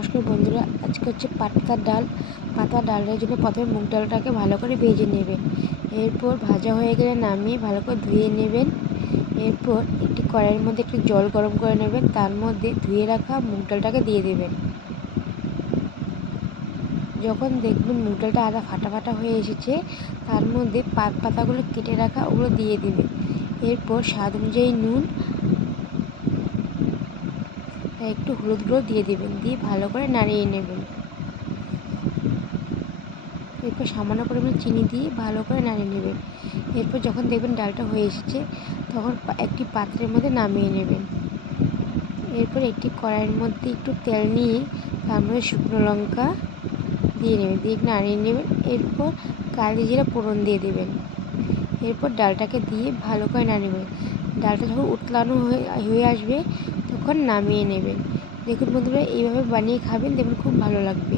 নমস্কার বন্ধুরা, আজকে হচ্ছে পাতার ডালের জন্য প্রথমে মুগ ডালটাকে ভালো করে ভেজে নেবেন। এরপর ভাজা হয়ে গেলে নামিয়ে ভালো করে ধুয়ে নেবেন। এরপর একটি কড়াইয়ের মধ্যে একটু জল গরম করে নেবেন, তার মধ্যে ধুয়ে রাখা মুগ ডালটাকে দিয়ে দেবেন। যখন দেখবেন মুগ ডালটা আধা ফাটা ফাটা হয়ে এসেছে, তার মধ্যে পাতাগুলো কেটে রাখা ওগুলো দিয়ে দেবেন। এরপর স্বাদ অনুযায়ী নুন একটু হলুদ গুঁড়ো দিয়ে দেবেন, দিয়ে ভালো করে নাড়িয়ে নেবেন। এরপর সামান্য পরিমাণে চিনি দিয়ে ভালো করে নাড়িয়ে নেবেন। এরপর যখন দেখবেন ডালটা হয়ে এসেছে, তখন একটি পাত্রের মধ্যে নামিয়ে নেবেন। এরপর একটি কড়াইয়ের মধ্যে একটু তেল নিয়ে তার মধ্যে শুকনো লঙ্কা দিয়ে নেবেন, দিয়ে নাড়িয়ে নেবেন। এরপর কালি জিরা ফোড়ন দিয়ে দেবেন। এরপর ডালটাকে দিয়ে ভালো করে নাড়িয়ে নেবেন। ডালটা যখন উতলানো হয়ে আসবে, তখন নামিয়ে নেবেন। দেখুন বন্ধুরা, এইভাবে বানিয়ে খাবেন, দেখুন খুব ভালো লাগবে।